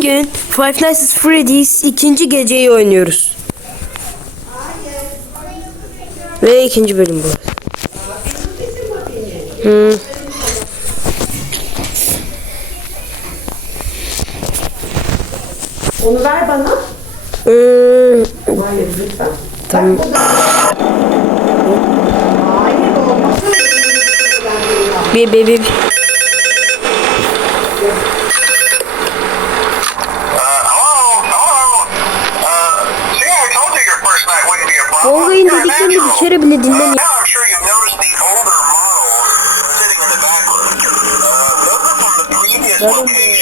Bugün Five Nights at Freddy's ikinci geceyi oynuyoruz. Ve ikinci bölüm bu. Hmm. Onu ver bana. Hmm. Hayır lütfen. Tamam. Bir, bir, bir. Adamı bir bile dinlemiyor. Benim...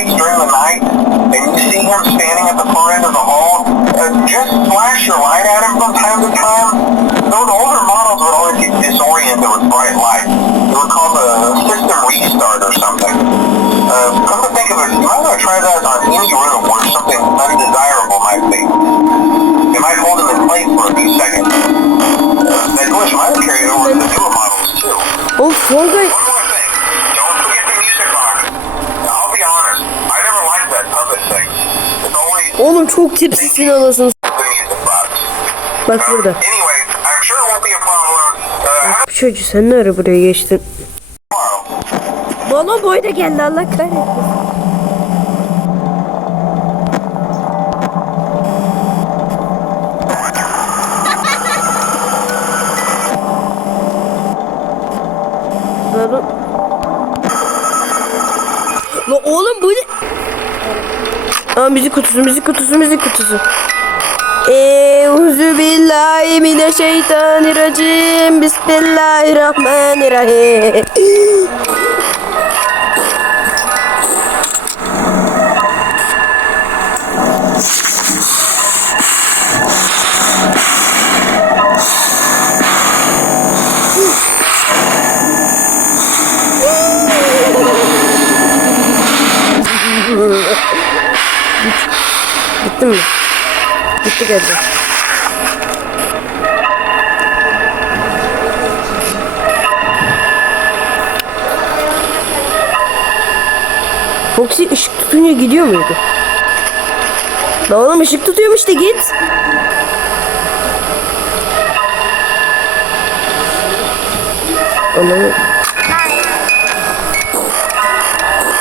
during the night and you see him standing at the far end of the hall, uh, just flash your light at him from time to time Oğlum çok tipsizsin anasını. Bak burada. Bu çocuğu sen ne ara buraya geçtin? Bana boy da geldi Allah kahretsin. La oğlum bu ne? Aa, müzik kutusu, müzik kutusu, müzik kutusu. Euzu billahi mineşşeytanirracim. Bismillahirrahmanirrahim. Git. Gittin mi? Gitti galiba. Foxy ışık tutunca gidiyor muydu? Lan oğlum ışık tutuyorum işte git. Ananı.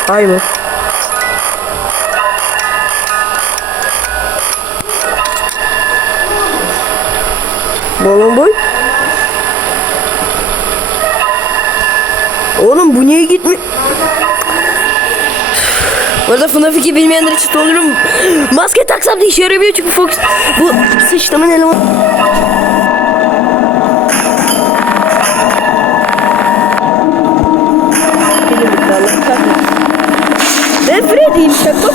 Ay mı? Balon boy. Oğlum bu niye gitmiyor? Bu arada FNAF 2 bilmeyenler için sanırım maske taksam da işe yaramıyor çünkü Fox bu sıçtamın eleman. Ben Freddy'yim şaka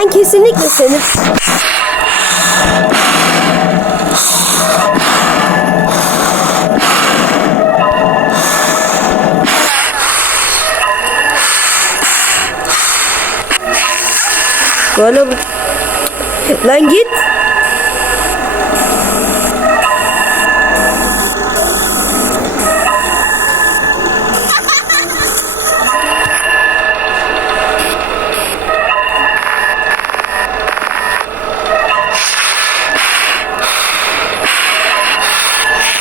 Ben kesinlikle seni... Böyle... Lan git.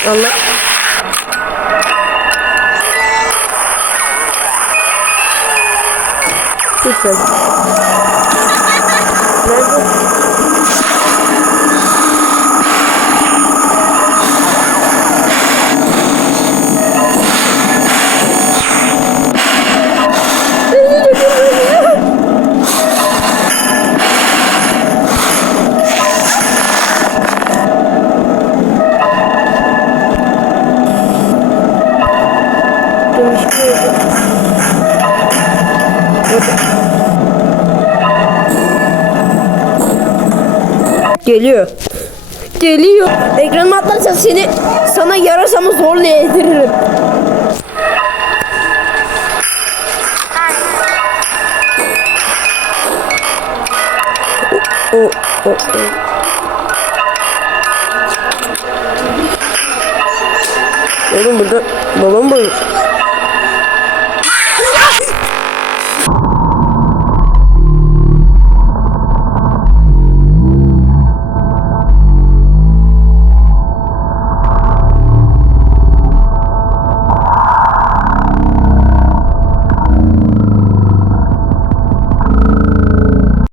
Allah. Lütfen. Nerede? Geliyor. Geliyor. Ekranıma atlarsan seni sana yarasamı zorla yediririm. O, o, o. Oğlum burada babam var.